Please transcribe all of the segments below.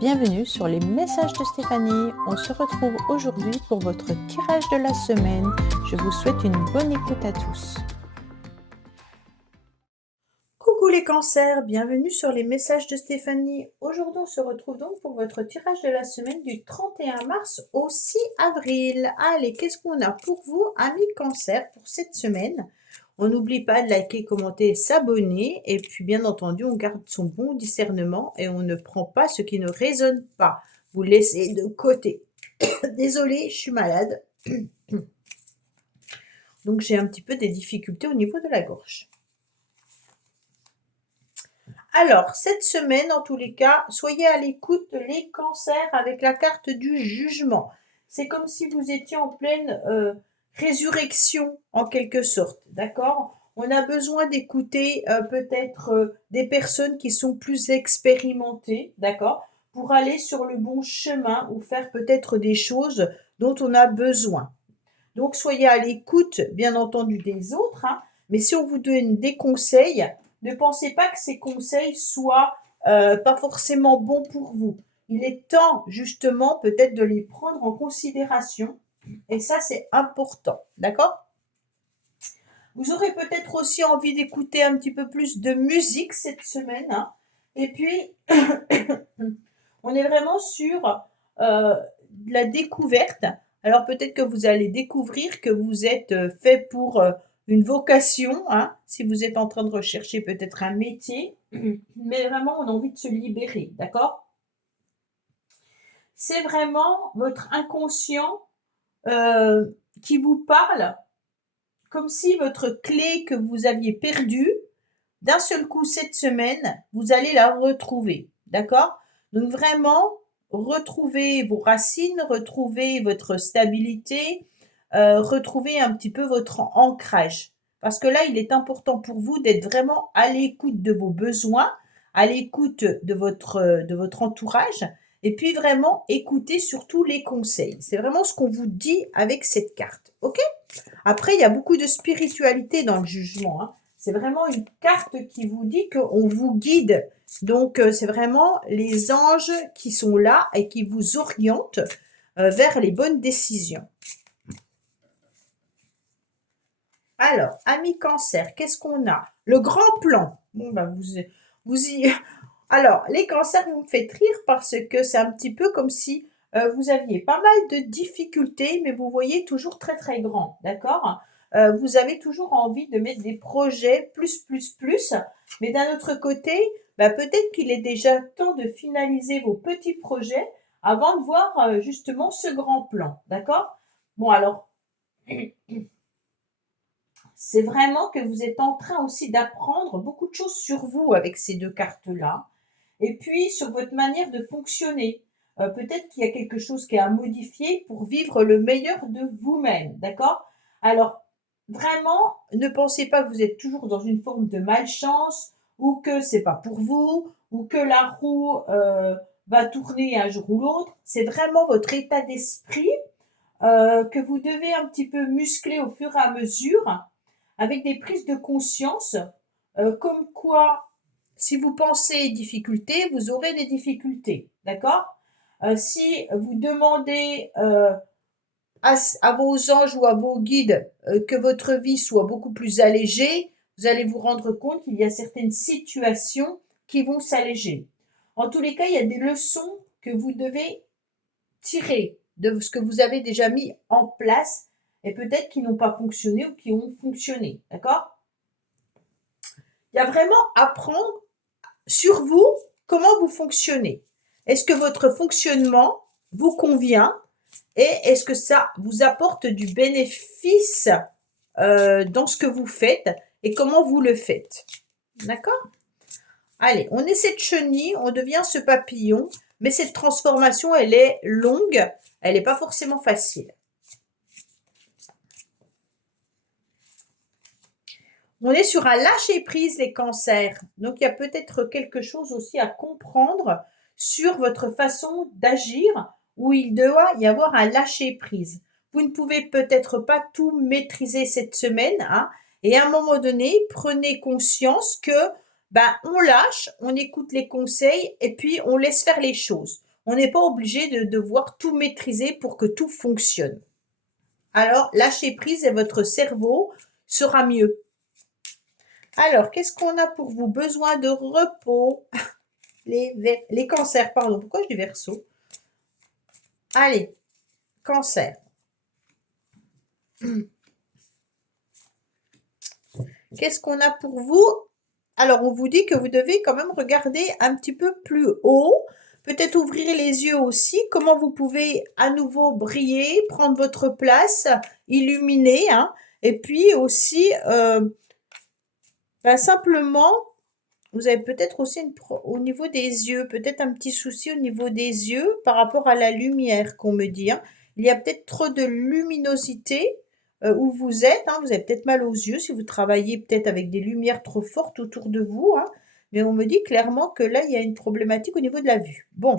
Bienvenue sur les messages de Stéphanie. On se retrouve aujourd'hui pour votre tirage de la semaine. Je vous souhaite une bonne écoute à tous. Coucou les cancers, bienvenue sur les messages de Stéphanie. Aujourd'hui, on se retrouve donc pour votre tirage de la semaine du 31 mars au 6 avril. Allez, qu'est-ce qu'on a pour vous, amis cancers, pour cette semaine? On n'oublie pas de liker, commenter, s'abonner. Et puis, bien entendu, on garde son bon discernement et on ne prend pas ce qui ne résonne pas. Vous laissez de côté. Désolée, je suis malade. Donc, j'ai un petit peu des difficultés au niveau de la gorge. Alors, cette semaine, en tous les cas, soyez à l'écoute les cancers avec la carte du jugement. C'est comme si vous étiez en pleine résurrection, en quelque sorte, d'accord? On a besoin d'écouter peut-être des personnes qui sont plus expérimentées, d'accord? Pour aller sur le bon chemin ou faire peut-être des choses dont on a besoin. Donc, soyez à l'écoute, bien entendu, des autres, hein, mais si on vous donne des conseils, ne pensez pas que ces conseils soient pas forcément bons pour vous. Il est temps, justement, peut-être de les prendre en considération. Et ça, c'est important. D'accord? Vous aurez peut-être aussi envie d'écouter un petit peu plus de musique cette semaine, hein. Et puis, on est vraiment sur de la découverte. Alors peut-être que vous allez découvrir que vous êtes fait pour une vocation, hein, si vous êtes en train de rechercher peut-être un métier, mais vraiment on a envie de se libérer, d'accord? C'est vraiment votre inconscient qui vous parle comme si votre clé que vous aviez perdue, d'un seul coup cette semaine, vous allez la retrouver, d'accord? Donc vraiment, retrouvez vos racines, retrouvez votre stabilité, retrouvez un petit peu votre ancrage. Parce que là, il est important pour vous d'être vraiment à l'écoute de vos besoins, à l'écoute de votre entourage, et puis vraiment écouter surtout les conseils. C'est vraiment ce qu'on vous dit avec cette carte, ok? Après, il y a beaucoup de spiritualité dans le jugement, hein. C'est vraiment une carte qui vous dit qu'on vous guide. Donc, c'est vraiment les anges qui sont là et qui vous orientent vers les bonnes décisions. Alors, amis cancer, qu'est-ce qu'on a? Le grand plan. Bon, ben, vous y... Alors, les cancers, vous me faites rire parce que c'est un petit peu comme si vous aviez pas mal de difficultés, mais vous voyez toujours très, très grand, d'accord? Vous avez toujours envie de mettre des projets plus, mais d'un autre côté, bah, peut-être qu'il est déjà temps de finaliser vos petits projets avant de voir justement ce grand plan, d'accord? Bon, alors, c'est vraiment que vous êtes en train aussi d'apprendre beaucoup de choses sur vous avec ces deux cartes-là. Et puis sur votre manière de fonctionner. Peut-être qu'il y a quelque chose qui est à modifier pour vivre le meilleur de vous-même, d'accord? Alors, vraiment, ne pensez pas que vous êtes toujours dans une forme de malchance ou que c'est pas pour vous ou que la roue va tourner un jour ou l'autre. C'est vraiment votre état d'esprit que vous devez un petit peu muscler au fur et à mesure avec des prises de conscience comme quoi si vous pensez difficultés, vous aurez des difficultés, d'accord? Si vous demandez à vos anges ou à vos guides que votre vie soit beaucoup plus allégée, vous allez vous rendre compte qu'il y a certaines situations qui vont s'alléger. En tous les cas, il y a des leçons que vous devez tirer de ce que vous avez déjà mis en place et peut-être qui n'ont pas fonctionné ou qui ont fonctionné, d'accord? Il y a vraiment à apprendre sur vous, comment vous fonctionnez. Est-ce que votre fonctionnement vous convient et est-ce que ça vous apporte du bénéfice dans ce que vous faites et comment vous le faites. D'accord? Allez, on est cette chenille, on devient ce papillon, mais cette transformation, elle est longue, elle n'est pas forcément facile. On est sur un lâcher-prise, les cancers. Donc, il y a peut-être quelque chose aussi à comprendre sur votre façon d'agir où il doit y avoir un lâcher-prise. Vous ne pouvez peut-être pas tout maîtriser cette semaine, hein, et à un moment donné, prenez conscience que on lâche, on écoute les conseils et puis on laisse faire les choses. On n'est pas obligé de devoir tout maîtriser pour que tout fonctionne. Alors, lâchez prise et votre cerveau sera mieux. Alors, qu'est-ce qu'on a pour vous? Besoin de repos. Les cancers, pardon. Pourquoi je dis Verseau? Allez, cancer. Qu'est-ce qu'on a pour vous? Alors, on vous dit que vous devez quand même regarder un petit peu plus haut, peut-être ouvrir les yeux aussi, comment vous pouvez à nouveau briller, prendre votre place, illuminer, hein, et puis aussi, simplement, vous avez peut-être aussi au niveau des yeux, peut-être un petit souci au niveau des yeux par rapport à la lumière qu'on me dit, hein. Il y a peut-être trop de luminosité où vous êtes, hein. Vous avez peut-être mal aux yeux si vous travaillez peut-être avec des lumières trop fortes autour de vous, hein. Mais on me dit clairement que là, il y a une problématique au niveau de la vue. Bon,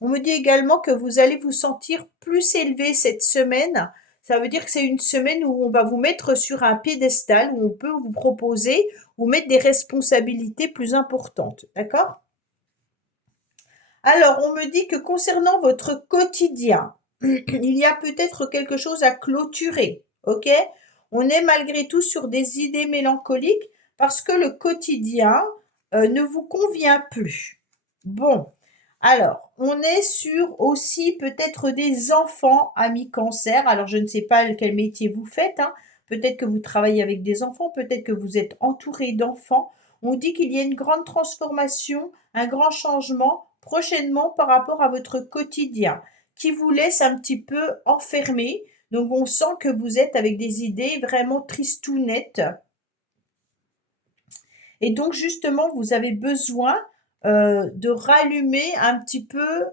on me dit également que vous allez vous sentir plus élevé cette semaine. Ça veut dire que c'est une semaine où on va vous mettre sur un piédestal, où on peut vous proposer ou mettre des responsabilités plus importantes. D'accord? Alors, on me dit que concernant votre quotidien, il y a peut-être quelque chose à clôturer. OK? On est malgré tout sur des idées mélancoliques parce que le quotidien ne vous convient plus. Bon, alors, on est sur aussi peut-être des enfants amis cancer. Alors, je ne sais pas quel métier vous faites, hein. Peut-être que vous travaillez avec des enfants, peut-être que vous êtes entouré d'enfants. On dit qu'il y a une grande transformation, un grand changement prochainement par rapport à votre quotidien qui vous laisse un petit peu enfermé. Donc, on sent que vous êtes avec des idées vraiment tristounettes. Et donc, justement, vous avez besoin de rallumer un petit peu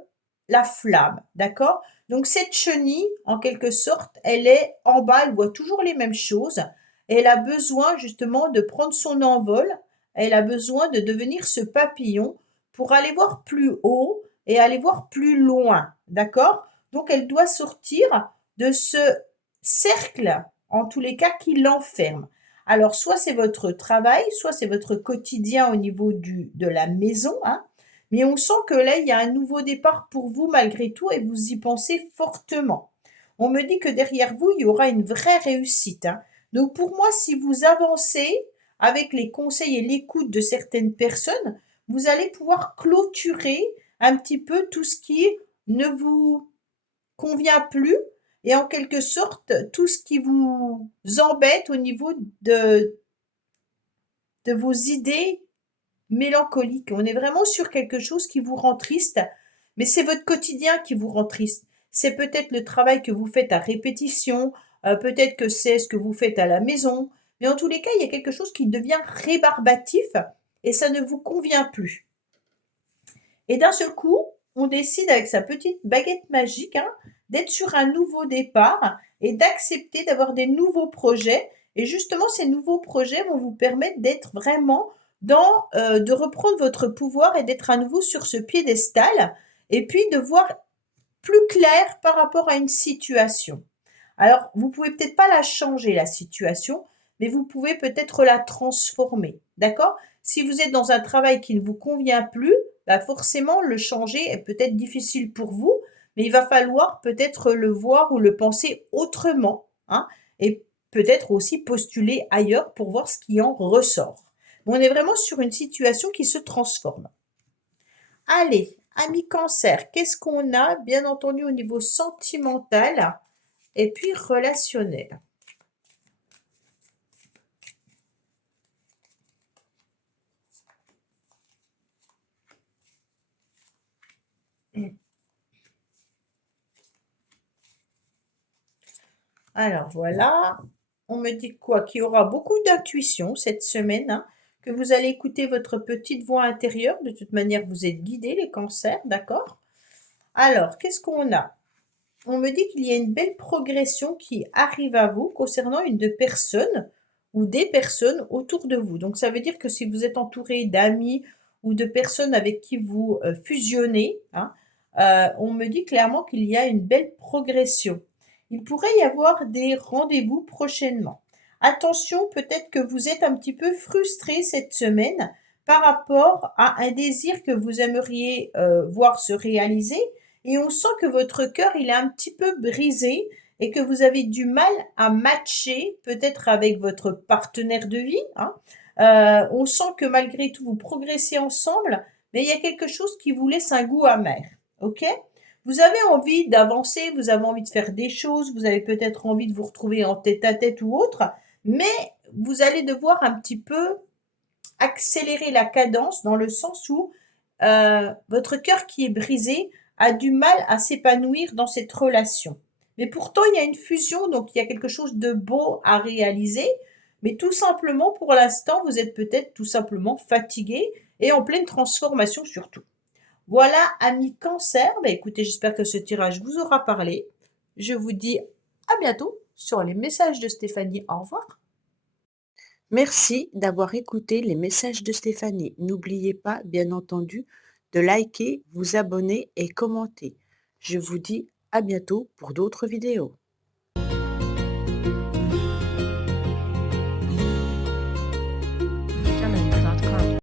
la flamme, d'accord? Donc, cette chenille, en quelque sorte, elle est en bas, elle voit toujours les mêmes choses. Et elle a besoin, justement, de prendre son envol. Elle a besoin de devenir ce papillon pour aller voir plus haut et aller voir plus loin, d'accord? Donc, elle doit sortir de ce cercle, en tous les cas, qui l'enferme. Alors, soit c'est votre travail, soit c'est votre quotidien au niveau de la maison, hein. Mais on sent que là, il y a un nouveau départ pour vous malgré tout et vous y pensez fortement. On me dit que derrière vous, il y aura une vraie réussite, hein. Donc, pour moi, si vous avancez avec les conseils et l'écoute de certaines personnes, vous allez pouvoir clôturer un petit peu tout ce qui ne vous convient plus et en quelque sorte tout ce qui vous embête au niveau de vos idées mélancoliques. On est vraiment sur quelque chose qui vous rend triste, mais c'est votre quotidien qui vous rend triste. C'est peut-être le travail que vous faites à répétition, peut-être que c'est ce que vous faites à la maison, mais en tous les cas, il y a quelque chose qui devient rébarbatif et ça ne vous convient plus. Et d'un seul coup, on décide avec sa petite baguette magique, hein, d'être sur un nouveau départ et d'accepter d'avoir des nouveaux projets. Et justement, ces nouveaux projets vont vous permettre d'être vraiment de reprendre votre pouvoir et d'être à nouveau sur ce piédestal et puis de voir plus clair par rapport à une situation. Alors, vous pouvez peut-être pas la changer, la situation, mais vous pouvez peut-être la transformer. D'accord? Si vous êtes dans un travail qui ne vous convient plus, bah forcément, le changer est peut-être difficile pour vous, mais il va falloir peut-être le voir ou le penser autrement, hein, et peut-être aussi postuler ailleurs pour voir ce qui en ressort. Mais on est vraiment sur une situation qui se transforme. Allez, ami cancer, qu'est-ce qu'on a? Bien entendu au niveau sentimental et puis relationnel. Alors voilà, on me dit quoi? Qu'il y aura beaucoup d'intuition cette semaine, hein, que vous allez écouter votre petite voix intérieure. De toute manière, vous êtes guidés, les cancers, d'accord? Alors, qu'est-ce qu'on a? On me dit qu'il y a une belle progression qui arrive à vous concernant une de personnes ou des personnes autour de vous. Donc, ça veut dire que si vous êtes entouré d'amis ou de personnes avec qui vous fusionnez, hein, on me dit clairement qu'il y a une belle progression. Il pourrait y avoir des rendez-vous prochainement. Attention, peut-être que vous êtes un petit peu frustré cette semaine par rapport à un désir que vous aimeriez voir se réaliser, et on sent que votre cœur, il est un petit peu brisé et que vous avez du mal à matcher peut-être avec votre partenaire de vie, hein. On sent que malgré tout, vous progressez ensemble, mais il y a quelque chose qui vous laisse un goût amer, OK? Vous avez envie d'avancer, vous avez envie de faire des choses, vous avez peut-être envie de vous retrouver en tête-à-tête ou autre, mais vous allez devoir un petit peu accélérer la cadence dans le sens où, votre cœur qui est brisé a du mal à s'épanouir dans cette relation. Mais pourtant, il y a une fusion, donc il y a quelque chose de beau à réaliser, mais tout simplement, pour l'instant, vous êtes peut-être tout simplement fatigué et en pleine transformation surtout. Voilà, amis Cancer, bah, écoutez, j'espère que ce tirage vous aura parlé. Je vous dis à bientôt sur les messages de Stéphanie. Au revoir. Merci d'avoir écouté les messages de Stéphanie. N'oubliez pas, bien entendu, de liker, vous abonner et commenter. Je vous dis à bientôt pour d'autres vidéos.